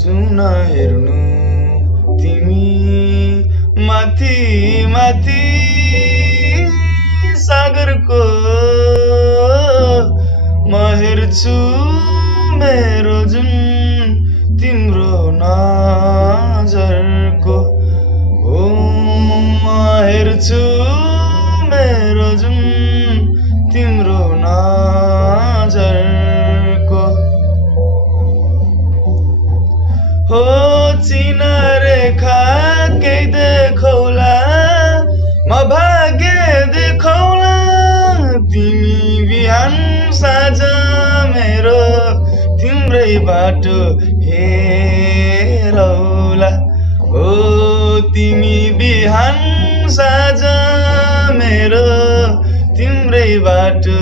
जुन हेर्नु तिमी माथि माथि सागरको म हेर्छु मेरो जुन तिम्रो नजरको हो म हेर्छु मेरो जुन तिम्रो नजरको हो चिन रेखा केही देखौला म भाग्य देखौला तिमी बिहान साँझ मेरो तिम्रै बाटो हेरौला ओ तिमी बिहान साँझ मेरो तिम्रै बाटो